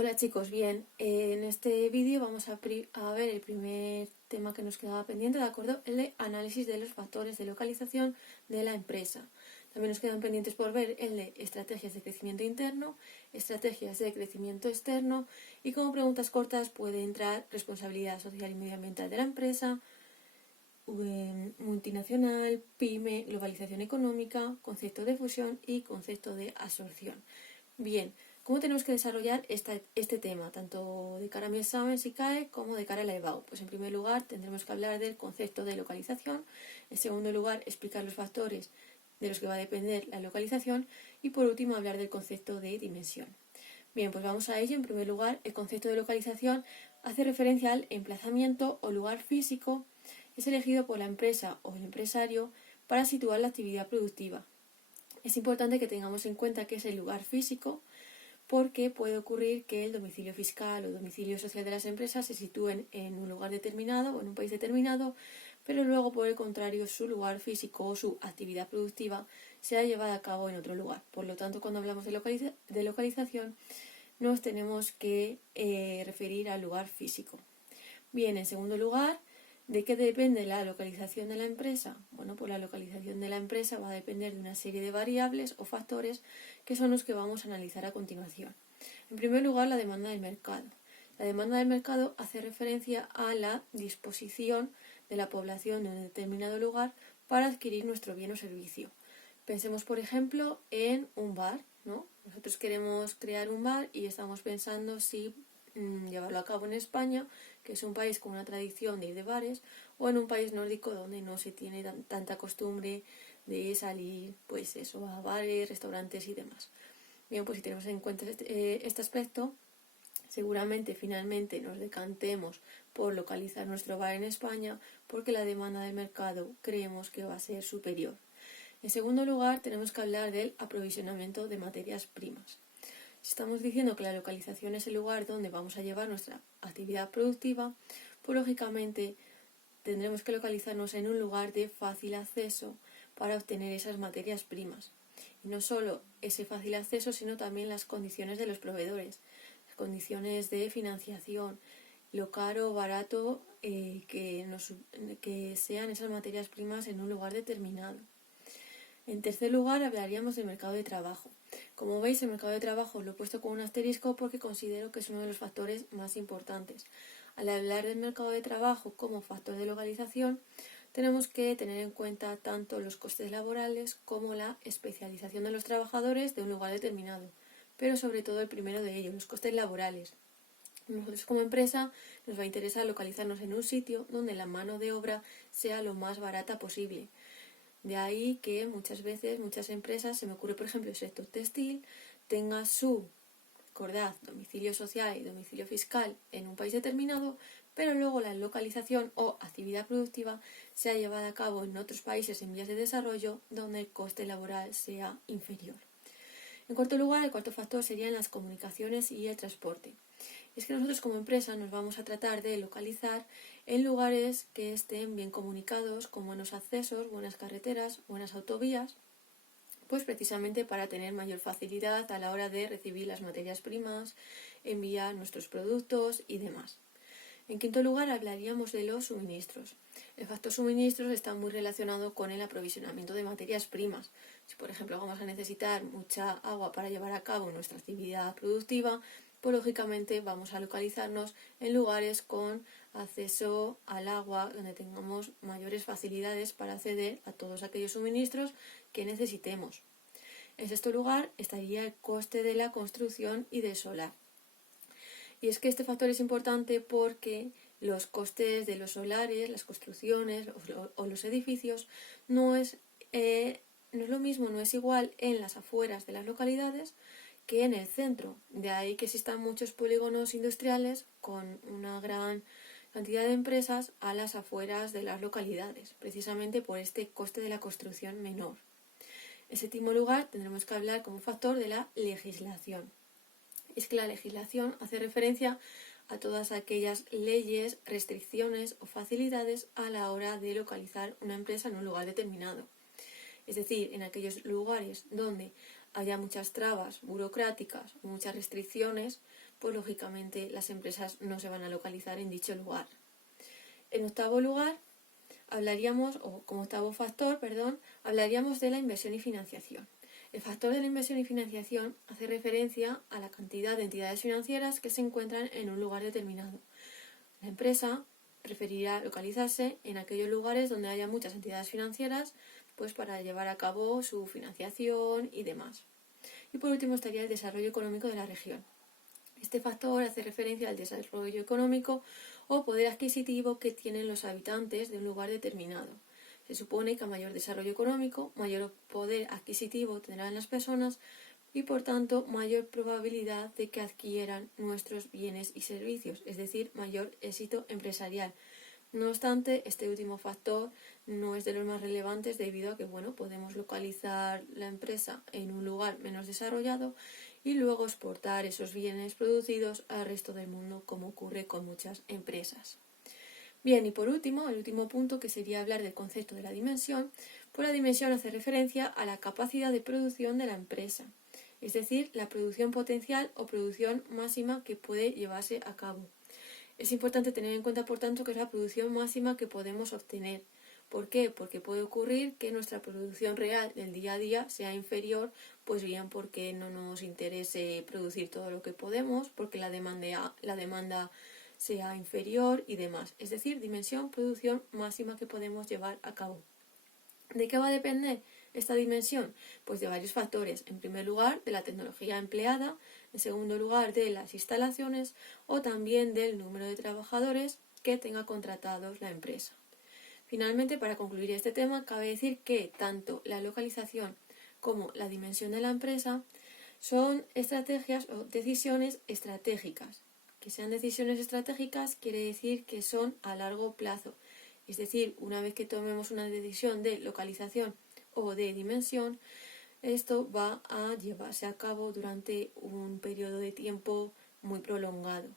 Hola chicos, bien, en este vídeo vamos a ver el primer tema que nos quedaba pendiente, ¿de acuerdo? El de análisis de los factores de localización de la empresa. También nos quedan pendientes por ver el de estrategias de crecimiento interno, estrategias de crecimiento externo y como preguntas cortas puede entrar responsabilidad social y medioambiental de la empresa, multinacional, pyme, globalización económica, concepto de fusión y concepto de absorción. Bien, ¿cómo tenemos que desarrollar este tema, tanto de cara a mi examen si cae como de cara a la EBAU? Pues en primer lugar tendremos que hablar del concepto de localización, en segundo lugar explicar los factores de los que va a depender la localización y por último hablar del concepto de dimensión. Bien, pues vamos a ello. En primer lugar, el concepto de localización hace referencia al emplazamiento o lugar físico que es elegido por la empresa o el empresario para situar la actividad productiva. Es importante que tengamos en cuenta que es el lugar físico porque puede ocurrir que el domicilio fiscal o domicilio social de las empresas se sitúen en un lugar determinado o en un país determinado, pero luego por el contrario su lugar físico o su actividad productiva sea llevada a cabo en otro lugar. Por lo tanto, cuando hablamos de localización nos tenemos que referir al lugar físico. Bien, en segundo lugar, ¿de qué depende la localización de la empresa? Bueno, pues la localización de la empresa va a depender de una serie de variables o factores que son los que vamos a analizar a continuación. En primer lugar, la demanda del mercado. La demanda del mercado hace referencia a la disposición de la población de un determinado lugar para adquirir nuestro bien o servicio. Pensemos, por ejemplo, en un bar, ¿no? Nosotros queremos crear un bar y estamos pensando si llevarlo a cabo en España, que es un país con una tradición de ir de bares, o en un país nórdico donde no se tiene tanta costumbre de salir, pues eso, a bares, restaurantes y demás. Bien, pues si tenemos en cuenta este aspecto, seguramente finalmente nos decantemos por localizar nuestro bar en España porque la demanda del mercado creemos que va a ser superior. En segundo lugar, tenemos que hablar del aprovisionamiento de materias primas. Si estamos diciendo que la localización es el lugar donde vamos a llevar nuestra actividad productiva, pues lógicamente tendremos que localizarnos en un lugar de fácil acceso para obtener esas materias primas. Y no solo ese fácil acceso, sino también las condiciones de los proveedores, las condiciones de financiación, lo caro o barato que sean esas materias primas en un lugar determinado. En tercer lugar, hablaríamos del mercado de trabajo. Como veis, el mercado de trabajo lo he puesto con un asterisco porque considero que es uno de los factores más importantes. Al hablar del mercado de trabajo como factor de localización, tenemos que tener en cuenta tanto los costes laborales como la especialización de los trabajadores de un lugar determinado, pero sobre todo el primero de ellos, los costes laborales. Nosotros como empresa nos va a interesar localizarnos en un sitio donde la mano de obra sea lo más barata posible. De ahí que muchas veces, muchas empresas, se me ocurre por ejemplo el sector textil, tenga su, recordad, domicilio social y domicilio fiscal en un país determinado, pero luego la localización o actividad productiva sea llevada a cabo en otros países en vías de desarrollo donde el coste laboral sea inferior. En cuarto lugar, el cuarto factor serían las comunicaciones y el transporte. Es que nosotros como empresa nos vamos a tratar de localizar en lugares que estén bien comunicados, con buenos accesos, buenas carreteras, buenas autovías, pues precisamente para tener mayor facilidad a la hora de recibir las materias primas, enviar nuestros productos y demás. En quinto lugar, hablaríamos de los suministros. El factor suministros está muy relacionado con el aprovisionamiento de materias primas. Si, por ejemplo, vamos a necesitar mucha agua para llevar a cabo nuestra actividad productiva, pues lógicamente vamos a localizarnos en lugares con acceso al agua, donde tengamos mayores facilidades para acceder a todos aquellos suministros que necesitemos. En sexto lugar, estaría el coste de la construcción y del solar. Y es que este factor es importante porque los costes de los solares, las construcciones o los edificios no es lo mismo, no es igual en las afueras de las localidades que en el centro. De ahí que existan muchos polígonos industriales con una gran cantidad de empresas a las afueras de las localidades, precisamente por este coste de la construcción menor. En séptimo lugar, tendremos que hablar como factor de la legislación. Es que la legislación hace referencia a todas aquellas leyes, restricciones o facilidades a la hora de localizar una empresa en un lugar determinado. Es decir, en aquellos lugares donde haya muchas trabas burocráticas, muchas restricciones, pues lógicamente las empresas no se van a localizar en dicho lugar. En octavo lugar, como octavo factor, hablaríamos de la inversión y financiación. El factor de la inversión y financiación hace referencia a la cantidad de entidades financieras que se encuentran en un lugar determinado. La empresa preferirá localizarse en aquellos lugares donde haya muchas entidades financieras, pues para llevar a cabo su financiación y demás. Y por último estaría el desarrollo económico de la región. Este factor hace referencia al desarrollo económico o poder adquisitivo que tienen los habitantes de un lugar determinado. Se supone que a mayor desarrollo económico, mayor poder adquisitivo tendrán las personas y por tanto mayor probabilidad de que adquieran nuestros bienes y servicios, es decir, mayor éxito empresarial. No obstante, este último factor no es de los más relevantes debido a que podemos localizar la empresa en un lugar menos desarrollado y luego exportar esos bienes producidos al resto del mundo, como ocurre con muchas empresas. Bien, y por último, el último punto, que sería hablar del concepto de la dimensión, pues la dimensión hace referencia a la capacidad de producción de la empresa, es decir, la producción potencial o producción máxima que puede llevarse a cabo. Es importante tener en cuenta, por tanto, que es la producción máxima que podemos obtener. ¿Por qué? Porque puede ocurrir que nuestra producción real del día a día sea inferior, pues bien porque no nos interese producir todo lo que podemos, porque la demanda sea inferior y demás. Es decir, dimensión, producción máxima que podemos llevar a cabo. ¿De qué va a depender esta dimensión? Pues de varios factores. En primer lugar, de la tecnología empleada. En segundo lugar, de las instalaciones o también del número de trabajadores que tenga contratados la empresa. Finalmente, para concluir este tema, cabe decir que tanto la localización como la dimensión de la empresa son estrategias o decisiones estratégicas. Que sean decisiones estratégicas quiere decir que son a largo plazo. Es decir, una vez que tomemos una decisión de localización o de dimensión, esto va a llevarse a cabo durante un periodo de tiempo muy prolongado.